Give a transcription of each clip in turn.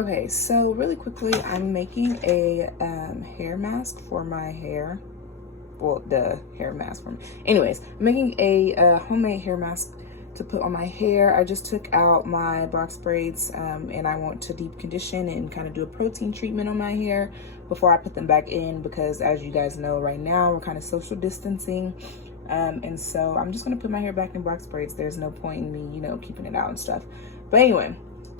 Okay, so really quickly, I'm making a hair mask for my hair. Well, the hair mask for me. Anyways, I'm making a homemade hair mask to put on my hair. I just took out my box braids and I want to deep condition and kind of do a protein treatment on my hair before I put them back in, because as you guys know, right now we're kind of social distancing. And so I'm just gonna put my hair back in box braids. There's no point in me, you know, keeping it out and stuff. But anyway,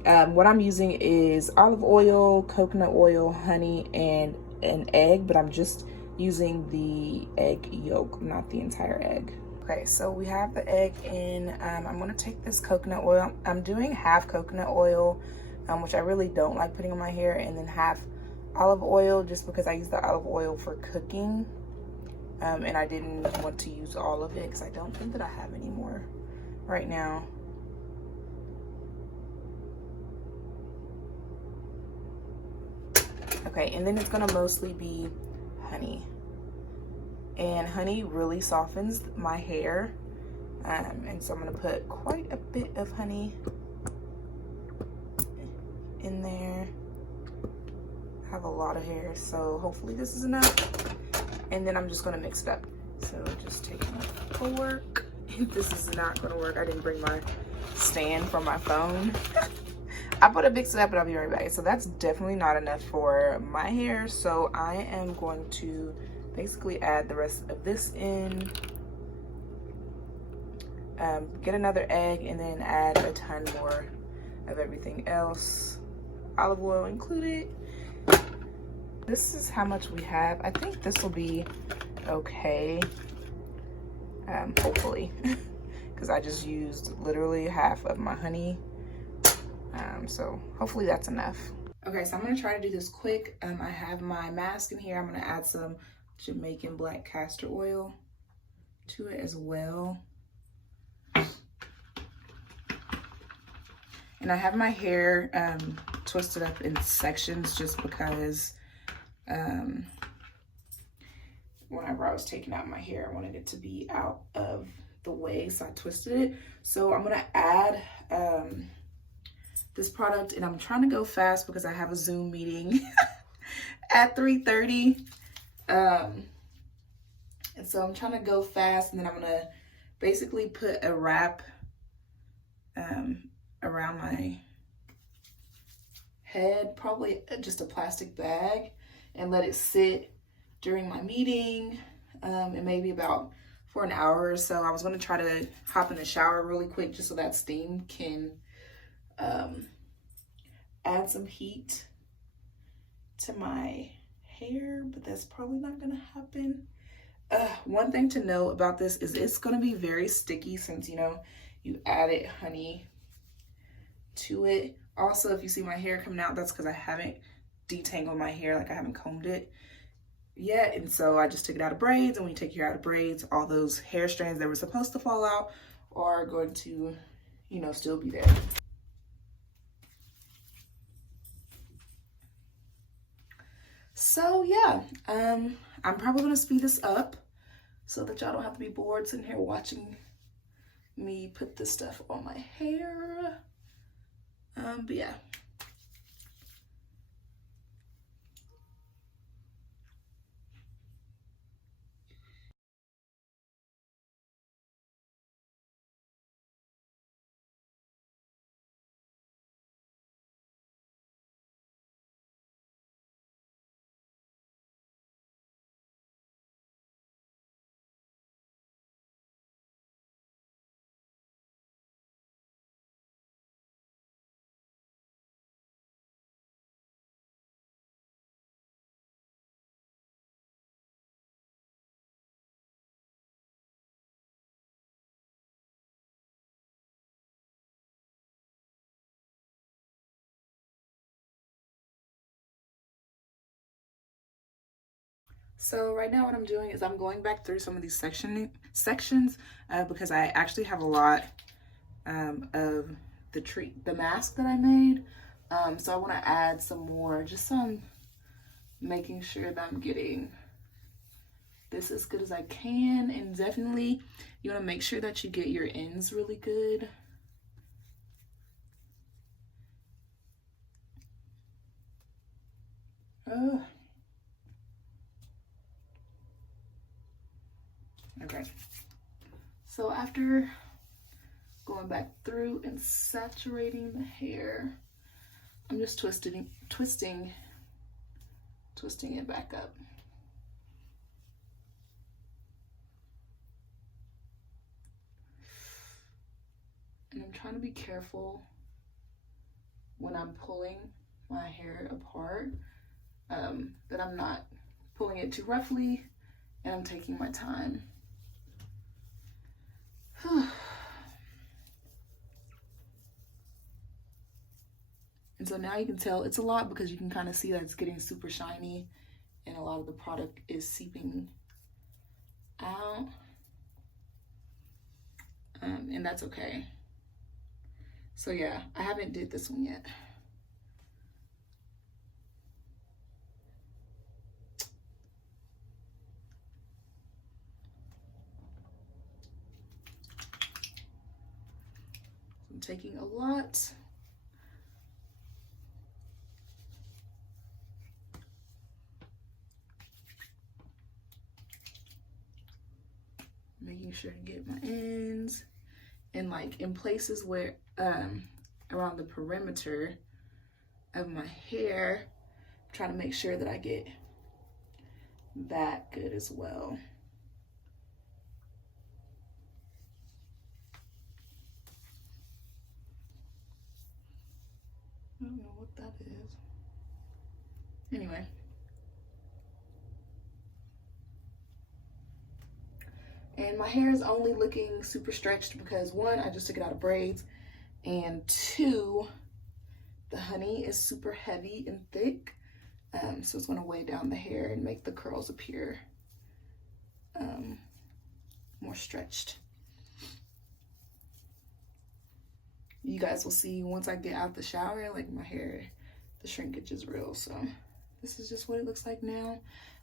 what I'm using is olive oil, coconut oil, honey, and an egg, but I'm just using the egg yolk, not the entire egg. Okay, so we have the egg in. I'm gonna take this coconut oil. I'm doing half coconut oil, which I really don't like putting on my hair, and then half olive oil, just because I use the olive oil for cooking. And I didn't want to use all of it because I don't think that I have any more right now. Okay, and then it's gonna mostly be honey. And honey really softens my hair. And so I'm gonna put quite a bit of honey in there. I have a lot of hair, so hopefully this is enough. And then I'm just gonna mix it up. So just taking a fork. This is not gonna work. I didn't bring my stand from my phone. I'm gonna mix it up and I'll be right back. So that's definitely not enough for my hair. So I am going to basically add the rest of this in. Get another egg and then add a ton more of everything else. Olive oil included. This is how much we have. I think this will be okay, hopefully, because I just used literally half of my honey. So hopefully that's enough. Okay, so I'm gonna try to do this quick. I have my mask in here. I'm gonna add some Jamaican black castor oil to it as well. And I have my hair twisted up in sections just because whenever I was taking out my hair, I wanted it to be out of the way, so I twisted it. So I'm gonna add this product, and I'm trying to go fast because I have a Zoom meeting at 3:30. And so I'm trying to go fast, and then I'm gonna basically put a wrap around my head, probably just a plastic bag, and let it sit during my meeting, and maybe about for an hour or so. I was gonna try to hop in the shower really quick just so that steam can add some heat to my hair, but that's probably not gonna happen. One thing to know about this is it's gonna be very sticky since, you know, you added honey to it. Also, if you see my hair coming out, that's because I haven't detangled my hair, like I haven't combed it yet. And so I just took it out of braids, and when you take your hair out of braids, all those hair strands that were supposed to fall out are going to, you know, still be there. So yeah, I'm probably gonna speed this up so that y'all don't have to be bored sitting here watching me put this stuff on my hair. But yeah. So right now what I'm doing is I'm going back through some of these sections because I actually have a lot of the mask that I made. So I want to add some more, just some making sure that I'm getting this as good as I can. And definitely you want to make sure that you get your ends really good. Okay. So after going back through and saturating the hair, I'm just twisting it back up. And I'm trying to be careful when I'm pulling my hair apart, that I'm not pulling it too roughly, and I'm taking my time. And so now you can tell it's a lot because you can kind of see that it's getting super shiny and a lot of the product is seeping out. And that's okay. So yeah, I haven't did this one yet. I'm taking a lot. Making sure to get my ends and like in places where around the perimeter of my hair, try to make sure that I get that good as well. I don't know what that is. Anyway. And my hair is only looking super stretched because one, I just took it out of braids, and two, the honey is super heavy and thick. So it's gonna weigh down the hair and make the curls appear more stretched. You guys will see once I get out the shower, like my hair, the shrinkage is real. So this is just what it looks like now.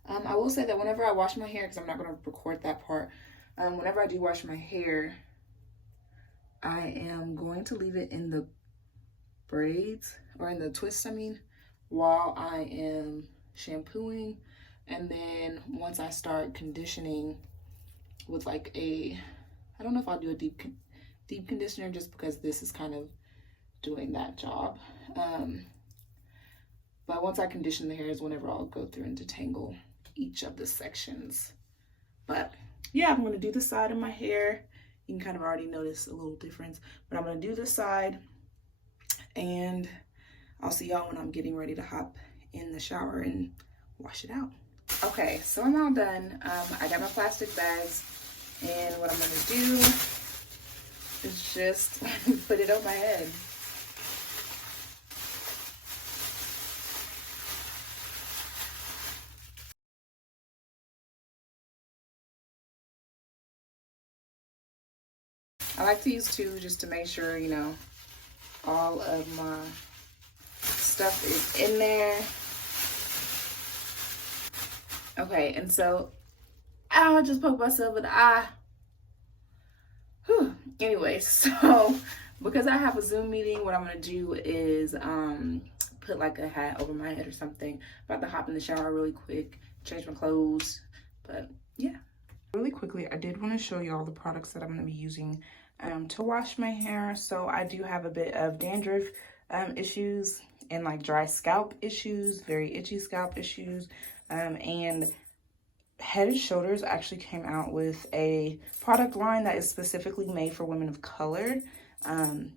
I will say that whenever I wash my hair, because I'm not gonna record that part, whenever I do wash my hair, I am going to leave it in the braids, or in the twists, I mean, while I am shampooing. And then once I start conditioning with like I don't know if I'll do a deep conditioner, just because this is kind of doing that job. But once I condition the hair is whenever I'll go through and detangle each of the sections. But yeah, I'm gonna do the side of my hair. You can kind of already notice a little difference, but I'm gonna do this side, and I'll see y'all when I'm getting ready to hop in the shower and wash it out. Okay, so I'm all done. I got my plastic bags, and what I'm gonna do is just put it on my head. I like to use two just to make sure, you know, all of my stuff is in there. Okay, and so I just poked myself in the eye. Whew. Anyway, so because I have a Zoom meeting, what I'm gonna do is put like a hat over my head or something. About to hop in the shower really quick, change my clothes, but yeah. Really quickly, I did want to show you all the products that I'm going to be using to wash my hair. So I do have a bit of dandruff issues and like dry scalp issues, very itchy scalp issues, and Head & Shoulders actually came out with a product line that is specifically made for women of color, and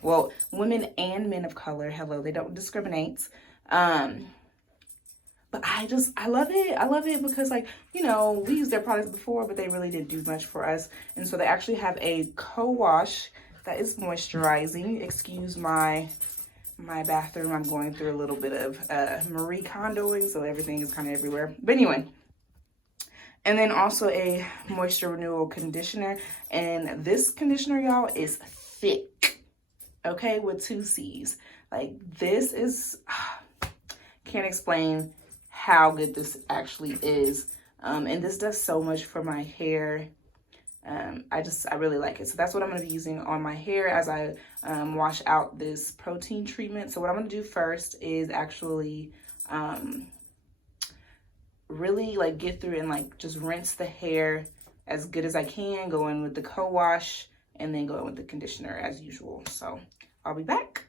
well, women and men of color, hello, they don't discriminate. But I love it. I love it because, like, you know, we used their products before, but they really didn't do much for us. And so they actually have a co-wash that is moisturizing. Excuse my bathroom. I'm going through a little bit of Marie Kondoing, so everything is kind of everywhere. But anyway. And then also a moisture renewal conditioner. And this conditioner, y'all, is thick. Okay, with 2 C's. Like, this is, can't explain how good this actually is. And this does so much for my hair. I really like it. So that's what I'm going to be using on my hair as I wash out this protein treatment. So what I'm going to do first is actually really like get through and like just rinse the hair as good as I can, go in with the co-wash and then go in with the conditioner as usual. So I'll be back.